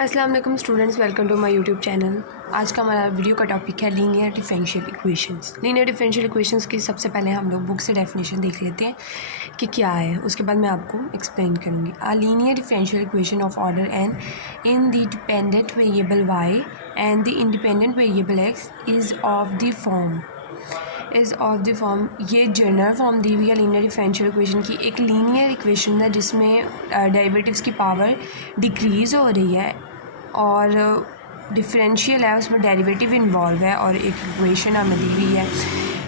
अस्सलाम वालेकुम students, welcome to my YouTube channel. आज का हमारा वीडियो का टॉपिक है linear differential equations. Linear differential equations की सबसे पहले हम लोग बुक से डेफिनेशन देख लेते हैं कि क्या है, उसके बाद मैं आपको एक्सप्लेन करूँगी। A linear differential equation of order n in the dependent variable y and the independent variable x is of the form ये जनरल फॉर्म दी हुई है लीनियर डिफरेंशियल इक्वेशन की। एक लीनियर इक्वेशन है जिसमें डेरिवेटिव्स की पावर डिक्रीज़ हो रही है और डिफरेंशियल है, उसमें डेरिवेटिव इन्वॉल्व है और एक इक्वेशन हमें दी हुई है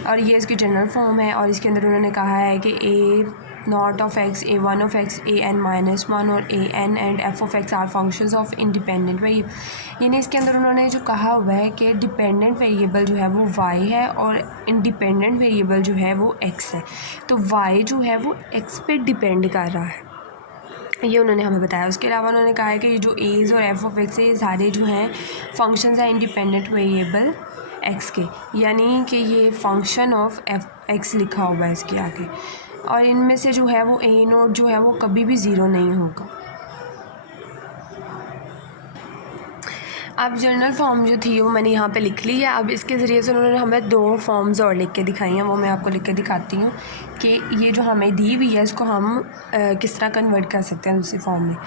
और ये इसकी जनरल फॉर्म है। और इसके अंदर उन्होंने कहा है कि a0 of x, a1 of x, an-1 और an and f of x are functions of independent variable. यानी इसके अंदर उन्होंने जो कहा हुआ है कि डिपेंडेंट वेरिएबल जो है वो y है और इंडिपेंडेंट वेरिएबल जो है वो x है। तो y जो है वो x पे डिपेंड कर रहा है, ये उन्होंने हमें बताया। उसके अलावा उन्होंने कहा है कि ये जो एज और एफ ऑफ एक्स है ये सारे जो हैं फंक्शंस हैं इंडिपेंडेंट वेरिएबल एक्स के, यानी कि ये फंक्शन ऑफ एफ एक्स लिखा हुआ है इसके आगे, और इनमें से जो है वो ए नोट जो है वो कभी भी ज़ीरो नहीं होगा। अब जनरल फॉर्म जो थी वो मैंने यहाँ पे लिख ली है। अब इसके ज़रिए से उन्होंने हमें दो फॉर्म्स और लिख के दिखाई हैं, वो मैं आपको लिख के दिखाती हूँ कि ये जो हमें दी हुई है इसको हम किस तरह कन्वर्ट कर सकते हैं दूसरी फॉर्म में।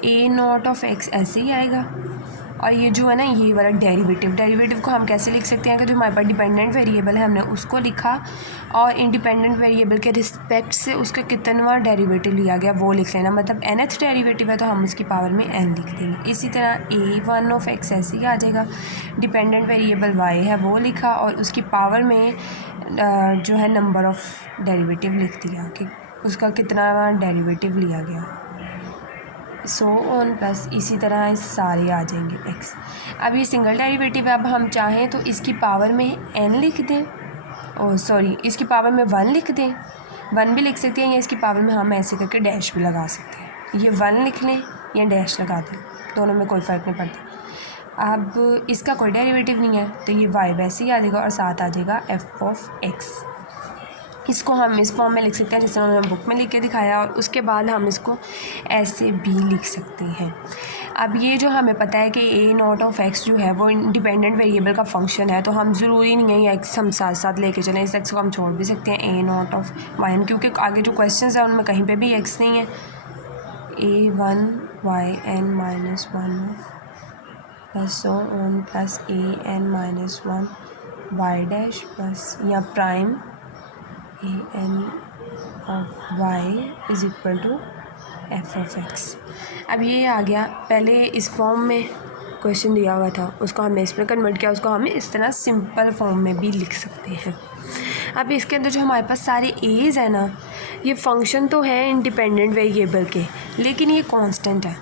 a0 of x ऐसे ही आएगा और ये जो है ना ये वाला डेरिवेटिव को हम कैसे लिख सकते हैं कि जो हमारे पास डिपेंडेंट वेरिएबल है हमने उसको लिखा और इंडिपेंडेंट वेरिएबल के रिस्पेक्ट से उसका कितना डेरिवेटिव लिया गया वो लिख लेना। मतलब nth डेरिवेटिव है तो हम उसकी पावर में n लिख देंगे। इसी तरह a1 of x ऐसे ही आ जाएगा, डिपेंडेंट वेरिएबल y है वो लिखा और उसकी पावर में जो है नंबर ऑफ़ डेरिवेटिव लिख दिया कि उसका कितना डेरिवेटिव लिया गया, सो ऑन प्लस इसी तरह सारे आ जाएंगे x। अब ये सिंगल डेरिवेटिव है, अब हम चाहें तो इसकी पावर में n लिख दें, इसकी पावर में 1 लिख दें, 1 भी लिख सकते हैं या इसकी पावर में हम ऐसे करके डैश भी लगा सकते हैं। ये 1 लिख लें या डैश लगा दें, दोनों में कोई फ़र्क नहीं पड़ता। अब इसका कोई डेरिवेटिव नहीं है तो ये y वैसे ही आ जाएगा और साथ आ जाएगा f ऑफ x। इसको हम इस फॉर्म में लिख सकते हैं जिससे उन्होंने बुक में लिख के दिखाया और उसके बाद हम इसको ऐसे भी लिख सकते हैं। अब ये जो हमें पता है कि a0 of x जो है वो इंडिपेंडेंट वेरिएबल का फंक्शन है, तो हम ज़रूरी नहीं है ये x हम साथ साथ लेके चलें, इस x को हम छोड़ भी सकते हैं a0 of y, क्योंकि आगे जो क्वेश्चन है उनमें कहीं पे भी x नहीं है। a1 yn-1 plus so on plus an-1 y dash plus या prime an of y is equal to f of x। अब ये आ गया, पहले इस फॉर्म में क्वेश्चन दिया हुआ था उसको हमने इसमें कन्वर्ट किया, उसको हमें इस तरह सिंपल फॉर्म में भी लिख सकते हैं। अब इसके अंदर जो हमारे पास सारे एज है ना, ये फंक्शन तो है इंडिपेंडेंट वेरिएबल के लेकिन ये कांस्टेंट है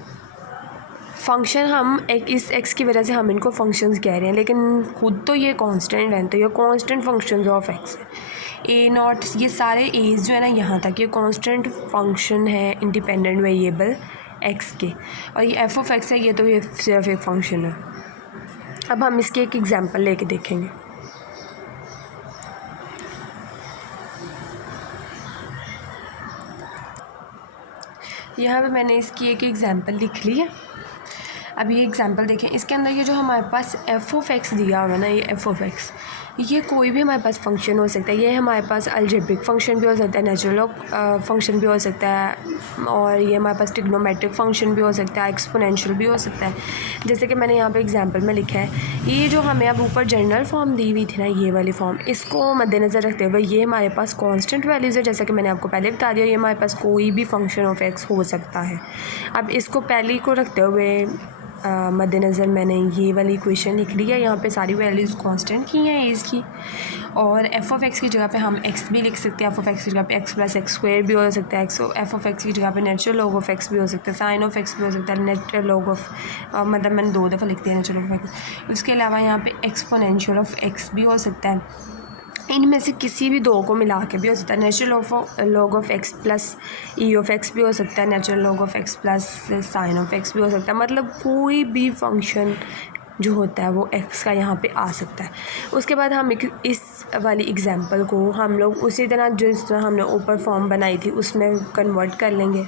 फंक्शन। हम इस x की वजह से हम इनको फंक्शंस कह रहे हैं लेकिन खुद तो ये कांस्टेंट है, तो ये कांस्टेंट फंक्शंस ऑफ x है। a0 ये सारे एज जो है ना यहाँ तक ये कांस्टेंट फंक्शन है इंडिपेंडेंट वेरिएबल x के, और ये f ऑफ x है ये तो ये सिर्फ एक फंक्शन है। अब हम इसके एक एग्जांपल लेके देखेंगे। यहाँ पे मैंने इसकी एक एग्जांपल लिख ली है। अब ये एग्जांपल देखें, इसके अंदर ये जो हमारे पास f ऑफ x दिया हुआ है ना, ये f ऑफ x ये कोई भी हमारे पास फंक्शन हो सकता है। ये हमारे पास अलजेब्रिक फंक्शन भी हो सकता है, नेचुरल फंक्शन भी हो सकता है और ये हमारे पास ट्रिग्नोमेट्रिक फंक्शन भी हो सकता है, एक्सपोनेंशियल भी हो सकता है। जैसे कि मैंने यहाँ पे एग्जांपल में लिखा है, ये जो हमें अब ऊपर जनरल फॉर्म दी हुई थी ना ये वाली फॉर्म, इसको मद्देनज़र रखते हुए ये हमारे पास कांस्टेंट वैल्यूज़ है जैसा कि मैंने आपको पहले बता दिया। ये हमारे पास कोई भी फंक्शन ऑफ x हो सकता है। अब इसको पहले को रखते हुए मद्देनज़र मैंने ये वाली इक्वेशन लिख ली है। यहाँ पे सारी वैल्यूज़ कांस्टेंट की हैं एज की, और f ऑफ x की जगह पे हम x भी लिख सकते हैं। f ऑफ x की जगह पे x प्लस एक्स स्क्वायर भी हो सकता है, f ऑफ x की जगह पे नेचुरल लॉग ऑफ x भी हो सकता है, साइन ऑफ x भी हो सकता है, नेचुरल लॉग ऑफ मतलब मैंने 2 दफ़ा लिख दिया नेचुरल ऑफ x। उसके अलावा यहाँ पे एक्सपोनेंशियल ऑफ x भी हो सकता है। इनमें से किसी भी दो को मिला के भी हो सकता है। Natural log of x plus e of x भी हो सकता है, natural log of x plus sign of x भी हो सकता है। मतलब कोई भी फंक्शन जो होता है वो x का यहाँ पे आ सकता है। उसके बाद हम इस वाली एग्जांपल को हम लोग उसी तरह जिस तरह हमने ऊपर फॉर्म बनाई थी उसमें कन्वर्ट कर लेंगे।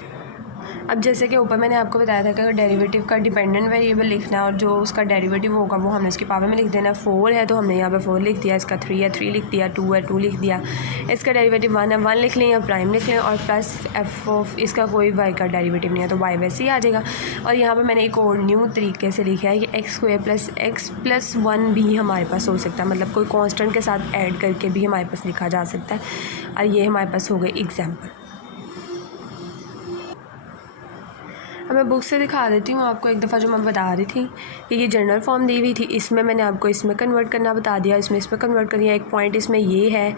अब जैसे कि ऊपर मैंने आपको बताया था कि अगर डेरिवेटिव का डिपेंडेंट वेरिएबल लिखना है और जो उसका डेरिवेटिव होगा वो हमने उसकी पावर में लिख देना है। 4 है तो हमने यहाँ पे 4 लिख दिया, इसका 3 है 3 लिख दिया, 2 है 2 लिख दिया, इसका डेरिवेटिव 1 है 1 लिख लें या प्राइम लिख लें, और प्लस एफ ऑफ इसका कोई वाई का डेरिवेटिव नहीं है तो वाई वैसे ही आ जाएगा। और यहाँ पर मैंने एक और न्यू तरीके से लिखा है कि x² + x + 1 भी हमारे पास हो सकता है, मतलब कोई कॉन्स्टेंट के साथ ऐड करके भी हमारे पास लिखा जा सकता है। और ये हमारे पास हो गए एग्जाम्पल। अब मैं बुक से दिखा देती हूँ आपको। एक दफ़ा जो मैं बता रही थी कि ये जनरल फॉर्म दी हुई थी, इसमें मैंने आपको इसमें कन्वर्ट करना बता दिया, इसमें कन्वर्ट कर दिया। एक पॉइंट इसमें ये है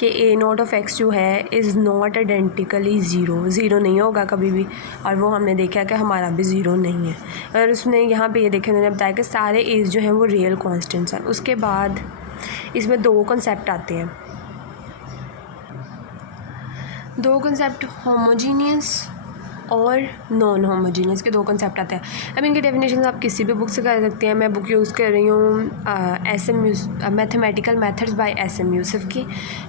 कि a0 जो है इज़ नॉट आइडेंटिकली ज़ीरो नहीं होगा कभी भी, और वो हमने देखा कि हमारा भी ज़ीरो नहीं है। और उसने यहाँ पे ये देखा, उन्होंने बताया कि सारे एज जो हैं वो रियल कॉन्स्टेंट्स हैं। उसके बाद इसमें 2 कॉन्सेप्ट आते हैं, 2 कॉन्सेप्ट होमोजीनियस और नॉन होमोजीनियस के 2 कॉन्सेप्ट आते हैं। अब इनके डेफिनेशन आप किसी भी बुक से कर सकते हैं। मैं बुक यूज़ कर रही हूँ mathematical methods by SM Yusuf की,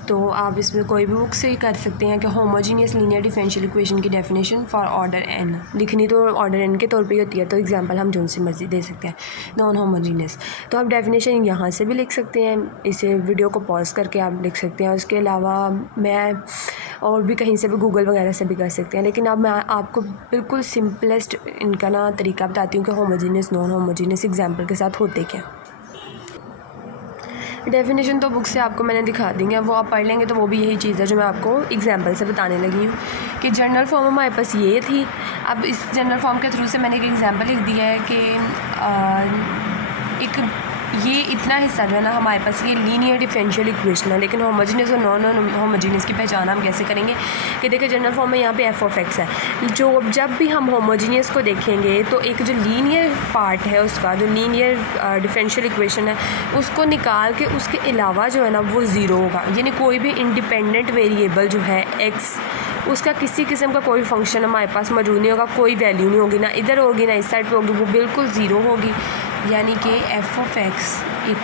तो आप इसमें कोई भी बुक से कर सकते हैं कि होमोजीनियस लीनियर डिफरेंशियल इक्वेशन की डेफिनेशन फॉर ऑर्डर n लिखनी तो ऑर्डर n के तौर पे ही होती है, तो एग्जांपल हम जो सी मर्जी दे सकते हैं। नॉन होमोजीनियस तो आप डेफिनेशन यहाँ से भी लिख सकते हैं, इसे वीडियो को पॉज करके आप लिख सकते हैं। उसके अलावा मैं और भी कहीं से भी गूगल वगैरह से भी कर सकते हैं, लेकिन अब मैं आपको बिल्कुल सिंपलेस्ट इनका ना तरीका बताती हूँ कि होमोजीनियस नॉन होमोजीनियस एग्जांपल के साथ होते क्या। डेफिनेशन तो बुक से आपको मैंने दिखा दी है, वो आप पढ़ लेंगे तो वो भी यही चीज़ है जो मैं आपको एग्जांपल से बताने लगी हूँ कि जनरल फॉर्म हमारे पास ये थी। अब इस जनरल फॉर्म के थ्रू से मैंने एक एग्जांपल लिख दिया है कि एक ये इतना हिस्सा जो है ना हमारे पास ये लीनियर डिफरेंशियल इक्वेशन है, लेकिन होमोजीनियस और नॉन होमोजीनियस की पहचान हम कैसे करेंगे कि देखिए जनरल फॉर्म में यहाँ पे f(x) है, जो जब भी हम होमोजीनियस को देखेंगे तो एक जो लीनियर पार्ट है उसका, जो लीनियर डिफरेंशियल इक्वेशन है उसको निकाल के उसके अलावा जो है ना वो ज़ीरो होगा, यानी कोई भी इंडिपेंडेंट वेरिएबल जो है x उसका किसी किस्म का कोई फंक्शन हमारे पास मौजूद नहीं होगा, कोई वैल्यू नहीं होगी, ना इधर होगी ना इस साइड पे होगी, वो बिल्कुल ज़ीरो होगी, यानी कि f(x) =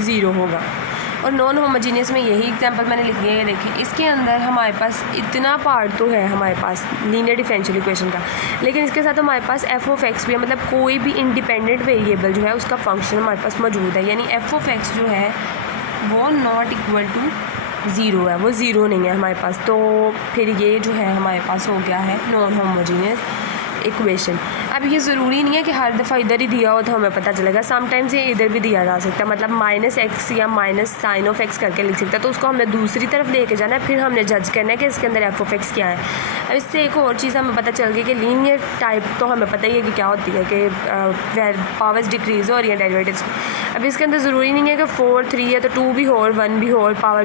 0 होगा। और नॉन होमोजीनियस में यही एग्जांपल मैंने लिख दिया है, देखिए इसके अंदर हमारे पास इतना पार्ट तो है हमारे पास लीनियर डिफरेंशियल इक्वेशन का, लेकिन इसके साथ हमारे पास f(x) भी है, मतलब कोई भी इंडिपेंडेंट वेरिएबल जो है उसका फंक्शन हमारे पास मौजूद है, यानी f(x) जो है वो नॉट इक्वल टू 0 है, वो 0 नहीं है हमारे पास। तो फिर ये जो है हमारे पास हो गया है नॉन होमोजीनियस इक्वेशन। अब ये ज़रूरी नहीं है कि हर दफ़ा इधर ही दिया हो तो हमें पता चलेगा, समटाइम्स ये इधर भी दिया जा सकता है, मतलब -x या -sin(x) करके लिख सकता है, तो उसको हमने दूसरी तरफ लेके जाना है, फिर हमने जज करना है कि इसके अंदर f(x) क्या है। अब इससे एक और चीज़ हमें पता चल गई कि लीनियर टाइप तो हमें पता ही है कि क्या होती है, कि पावर्स डिक्रीज़ हो रही है डेरिवेटिव्स। अब इसके अंदर ज़रूरी नहीं है कि 4 3 है तो 2 भी हो और 1 भी हो और पावर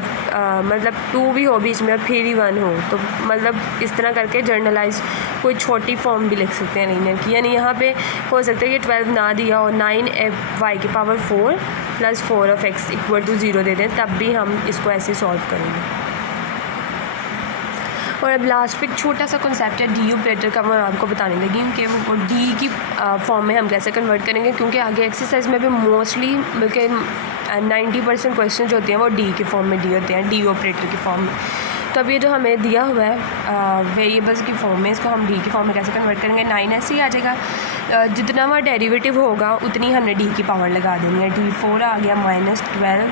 मतलब 2 भी हो बीच में और फिर ही 1 हो, तो मतलब इस तरह करके जर्नलाइज कोई छोटी फॉर्म भी लिख सकते हैं लीनियर की, यानी यहाँ पे हो सकता है कि 12 ना दिया और 9y⁴ + 4(x) = 0 दे दें, तब भी हम इसको ऐसे सॉल्व करेंगे। और अब लास्ट पे एक छोटा सा कॉन्सेप्ट है डी ऑपरेटर का, मैं आपको बताने लगी हूँ कि वो डी की फॉर्म में हम कैसे कन्वर्ट करेंगे, क्योंकि आगे एक्सरसाइज में भी मोस्टली बल्कि 90% क्वेश्चन जो होते हैं वो डी के फॉर्म में डी होते हैं, डी ऑपरेटर की फॉर्म में। तो अब ये जो हमें दिया हुआ है वेरिएबल्स की फॉर्म में, इसको हम डी की फॉर्म में कैसे कन्वर्ट करेंगे। 9 ऐसे ही आ जाएगा, जितना वहाँ डेरिवेटिव होगा उतनी हमने डी की पावर लगा देनी है। d4 आ गया -12,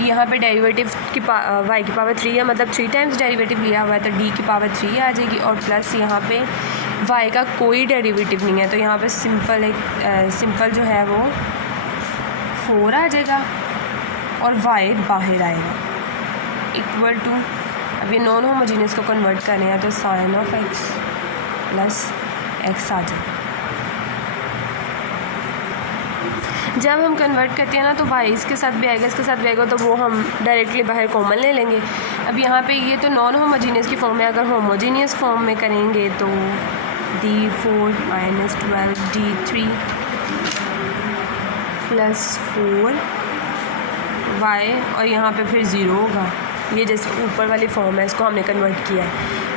यहाँ पे डेरिवेटिव की y⁴ है, मतलब 3 टाइम्स डेरिवेटिव लिया हुआ है तो d की पावर 3 आ जाएगी, और प्लस यहाँ पे y का कोई डेरिवेटिव नहीं है तो यहाँ पे सिंपल जो है वो 4 आ जाएगा और y बाहर आएगा इक्वल टू, अब ये नॉन होमोजीनियस को कन्वर्ट करने हैं तो sin(x) + x आ जाए। जब हम कन्वर्ट करते हैं ना तो y इसके साथ भी आएगा, इसके साथ भी आएगा, तो वो हम डायरेक्टली बाहर कॉमन ले लेंगे। अब यहाँ पे ये तो नॉन होमोजीनियस की फॉर्म है, अगर होमोजीनियस फॉर्म में करेंगे तो d4 - 12 d3 + 4y और यहाँ पे फिर 0 होगा। ये जैसे ऊपर वाली फॉर्म है इसको हमने कन्वर्ट किया है।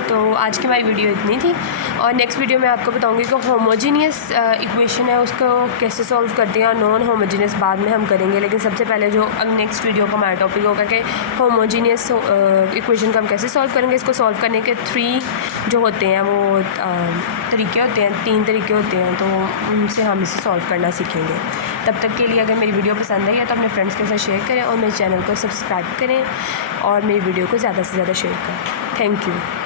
तो आज की हमारी वीडियो इतनी थी, और नेक्स्ट वीडियो में आपको बताऊंगी कि होमोजीनियस इक्वेशन है उसको कैसे सॉल्व करते हैं, और नॉन होमोजीनियस बाद में हम करेंगे। लेकिन सबसे पहले जो नेक्स्ट वीडियो का हमारा टॉपिक होगा कि होमोजीनियस इक्वेशन को हम कैसे सॉल्व करेंगे। इसको सॉल्व करने के 3 जो होते हैं वो तरीके होते हैं, 3 तरीके होते हैं, तो उनसे हम इसे सॉल्व करना सीखेंगे। तब तक के लिए अगर मेरी वीडियो पसंद आई है तो अपने फ्रेंड्स के साथ शेयर करें और मेरे चैनल को सब्सक्राइब करें और मेरी वीडियो को ज़्यादा से ज़्यादा शेयर करें। Thank you.